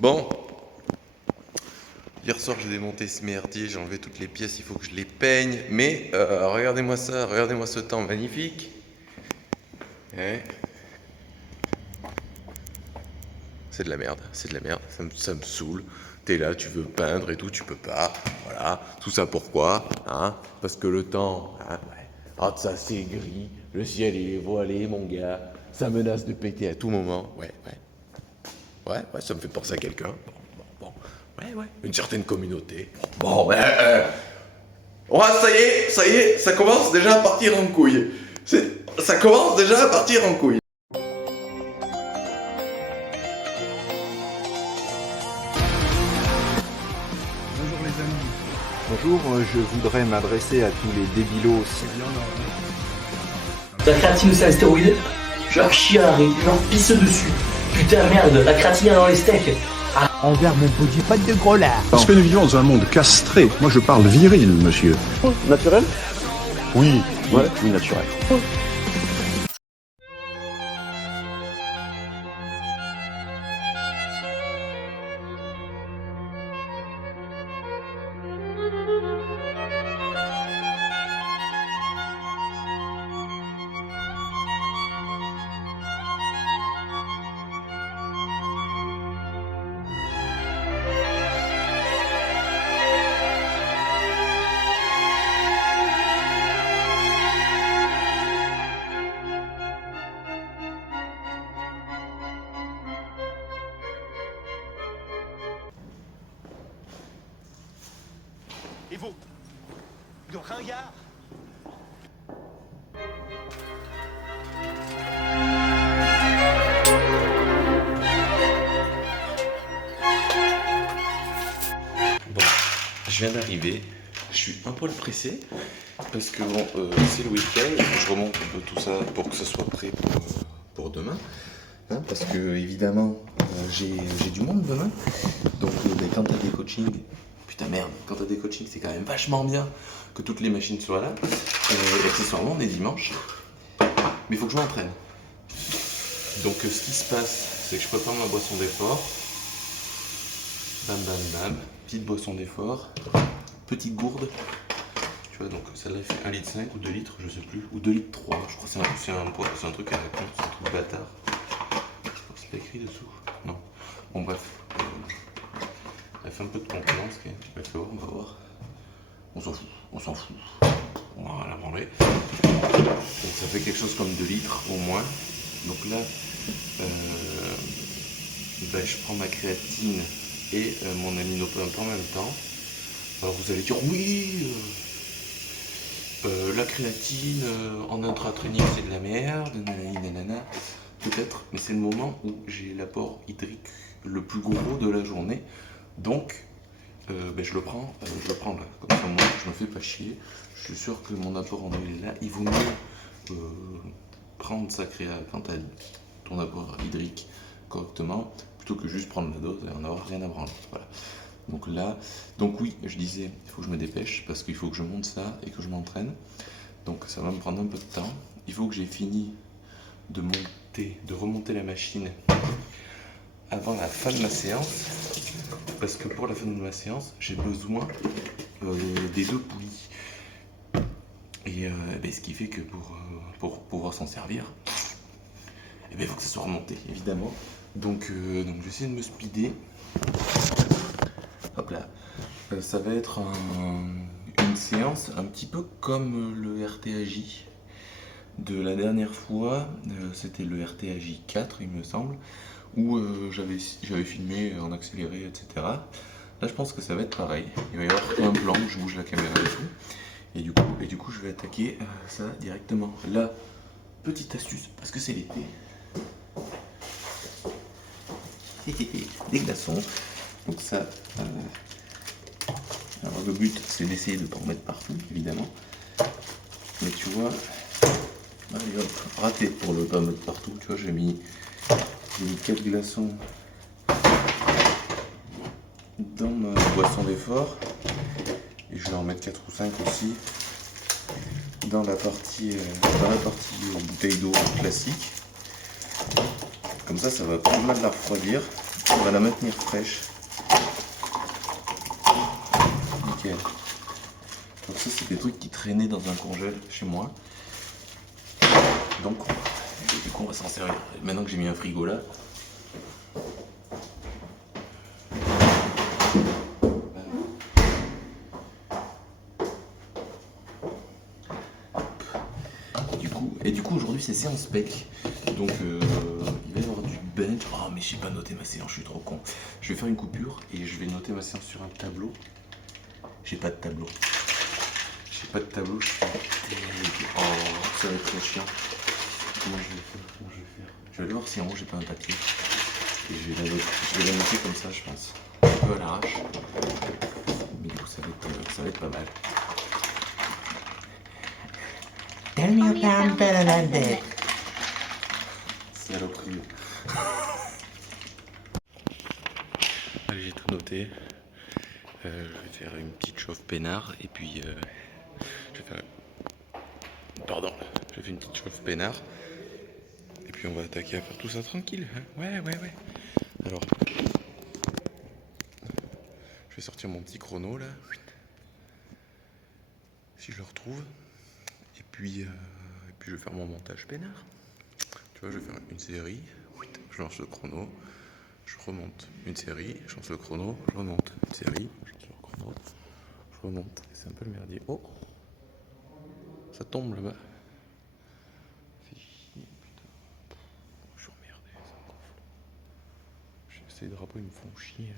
Bon, hier soir j'ai démonté ce merdier, j'ai enlevé toutes les pièces, il faut que je les peigne. Mais regardez-moi ça, regardez-moi ce temps magnifique. Ouais. C'est de la merde, c'est de la merde, ça me saoule. T'es là, tu veux peindre et tout, tu peux pas. Voilà, tout ça pourquoi hein? Parce que le temps, hein, ouais. Ah, ça c'est gris, le ciel il est voilé, mon gars. Ça menace de péter à tout moment. Ouais, ouais. Ouais, ça me fait penser à quelqu'un. Bon. Ouais, ouais. Une certaine communauté. Bon, ouais. Ouais, ça y est, ça commence déjà à partir en couille. Ça commence déjà à partir en couille. Bonjour les amis. Bonjour, je voudrais m'adresser à tous les débilos. La créatine c'est un stéroïde, genre chiaré, genre pisse dessus. Putain merde, la créatine dans les steaks. Envers mon body, pas de gros là. Parce que nous vivons dans un monde castré. Moi je parle viril, monsieur. Naturel? Oui, Oui, naturel. Et vous, de ringard. Bon, je viens d'arriver, je suis un poil pressé parce que bon, c'est le week-end, je remonte un peu tout ça pour que ça soit prêt pour demain. Hein, parce que évidemment, j'ai du monde demain, donc quand t'as des coachings, putain merde, quand t'as des coachings c'est quand même vachement bien que toutes les machines soient là, accessoirement des dimanches, mais il faut que je m'entraîne. Donc ce qui se passe, c'est que je prépare ma boisson d'effort. Bam bam bam, petite boisson d'effort, petite gourde, tu vois, donc celle-là fait 1,5 litre ou 2 litres, je sais plus, ou 2 litres 3, je crois que c'est un truc à la con, c'est un truc bâtard. Je crois que c'est pas écrit dessous, non. Bon bref, elle fait un peu de contenance, je vais voir, on va voir. On s'en fout, on va la branler. Donc ça fait quelque chose comme 2 litres au moins, donc là, je prends ma créatine et mon aminopampe en même temps. Alors vous allez dire oui, la créatine en intra-training c'est de la merde, nanana, peut-être, mais c'est le moment où j'ai l'apport hydrique le plus gros de la journée, donc je le prends là, comme ça moi je me fais pas chier, je suis sûr que mon apport en huile est là, il vaut mieux prendre sa créa quand t'as ton apport hydrique correctement, plutôt que juste prendre la dose et en avoir rien à branler. Voilà. Donc là, donc oui, je disais, il faut que je me dépêche parce qu'il faut que je monte ça et que je m'entraîne. Donc ça va me prendre un peu de temps. Il faut que j'ai fini de remonter la machine avant la fin de ma séance. Parce que pour la fin de ma séance, j'ai besoin des 2 poulies. Et ce qui fait que pour pouvoir s'en servir, il faut que ça soit remonté, évidemment. Donc je vais essayer de me speeder. Hop là. Ça va être une séance un petit peu comme le RTAJ de la dernière fois. C'était le RTAJ 4, il me semble, où j'avais filmé en accéléré, etc. Là, je pense que ça va être pareil. Il va y avoir un plan où je bouge la caméra et tout. Et du coup, je vais attaquer ça directement. Là, petite astuce, parce que c'est l'été. Des glaçons. Donc ça, alors le but c'est d'essayer de ne pas en mettre partout, évidemment. Mais tu vois, allez hop, raté pour ne pas mettre partout. Tu vois, j'ai mis 4 glaçons dans ma boisson d'effort. Et je vais en mettre 4 ou 5 aussi dans la partie bouteille d'eau classique. Comme ça va pas mal la refroidir. On va la maintenir fraîche. Nickel. Donc ça c'est des trucs qui traînaient dans un congèle chez moi. Donc du coup on va s'en servir. Maintenant que j'ai mis un frigo là. Et du coup aujourd'hui c'est séance pec. Donc il va y avoir du bench. Oh mais j'ai pas noté ma séance, je suis trop con. Je vais faire une coupure et je vais noter ma séance sur un tableau. J'ai pas de tableau. J'ai pas de tableau, je suis... Oh, ça va être trop chiant. Comment je vais faire? Je vais aller voir si en haut j'ai pas un papier. Et je vais la noter comme ça je pense. Un peu à l'arrache. Mais du coup ça va être pas mal. Tell me about better than that. Saloperie. Allez, j'ai tout noté. Je vais faire une petite chauffe peinard et puis je vais faire... Pardon, je fais une petite chauffe peinard et puis on va attaquer à faire tout ça tranquille. Hein. Ouais. Alors, je vais sortir mon petit chrono là, si je le retrouve. Et puis je vais faire mon montage peinard. Tu vois, je vais faire une série, je lance le chrono, je remonte. Une série, je lance le chrono, je remonte. Une série, je lance le chrono, je remonte. C'est un peu le merdier. Oh, ça tombe là-bas. C'est chier, putain. Je suis emmerdé, ça me gonfle. Ces drapeaux, ils me font chier.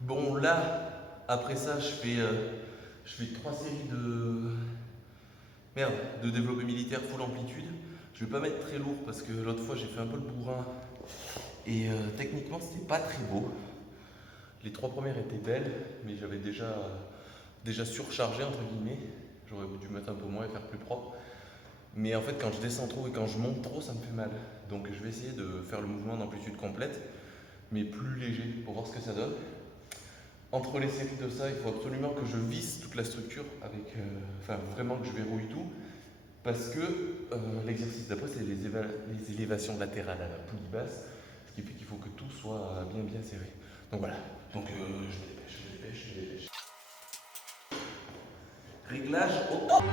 Bon là, après ça, je fais 3 séries de développé militaire full amplitude. Je vais pas mettre très lourd parce que l'autre fois j'ai fait un peu le bourrin et techniquement c'était pas très beau. Les 3 premières étaient belles, mais j'avais déjà surchargé entre guillemets. J'aurais dû mettre un peu moins et faire plus propre. Mais en fait quand je descends trop et quand je monte trop, ça me fait mal. Donc je vais essayer de faire le mouvement d'amplitude complète, mais plus léger pour voir ce que ça donne. Entre les séries de ça, il faut absolument que je visse toute la structure avec, vraiment que je verrouille tout, parce que l'exercice d'après c'est les élévations latérales à la poulie basse, ce qui fait qu'il faut que tout soit bien serré. Donc voilà, donc je me dépêche. Réglage au top.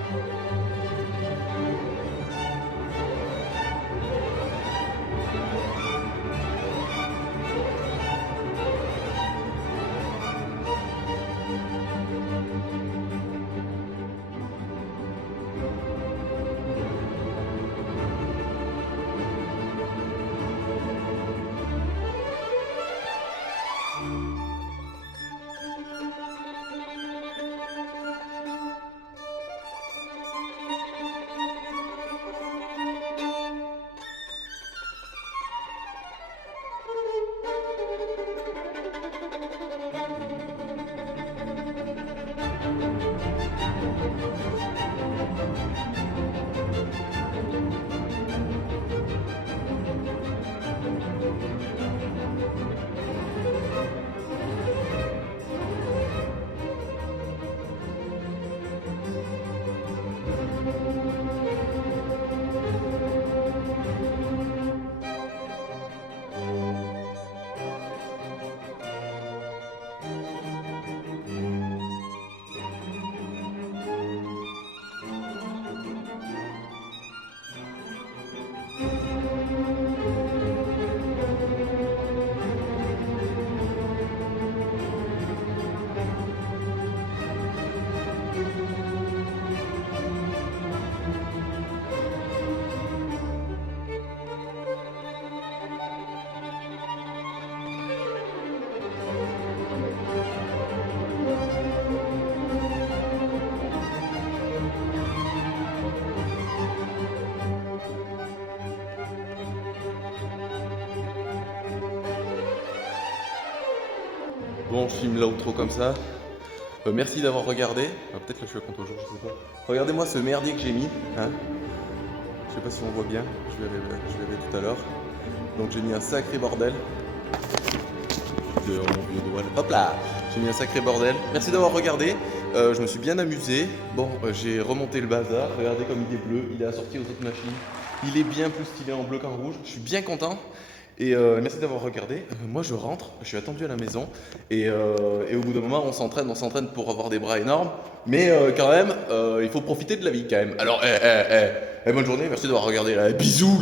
Bon, je filme l'outro comme ça. Merci d'avoir regardé. Peut-être là je suis contre jour, je sais pas. Regardez-moi ce merdier que j'ai mis. Hein, je sais pas si on voit bien. Je verrai tout à l'heure. Donc j'ai mis un sacré bordel. De mon vieux doigt. Hop là! J'ai mis un sacré bordel. Merci d'avoir regardé. Je me suis bien amusé. Bon, j'ai remonté le bazar. Regardez comme il est bleu. Il est assorti aux autres machines. Il est bien plus stylé en bleu qu'en rouge. Je suis bien content. Et merci d'avoir regardé. Moi je rentre, je suis attendu à la maison. Et au bout d'un moment on s'entraîne pour avoir des bras énormes. Mais quand même, il faut profiter de la vie quand même. Alors, bonne journée, merci d'avoir regardé. Bisous!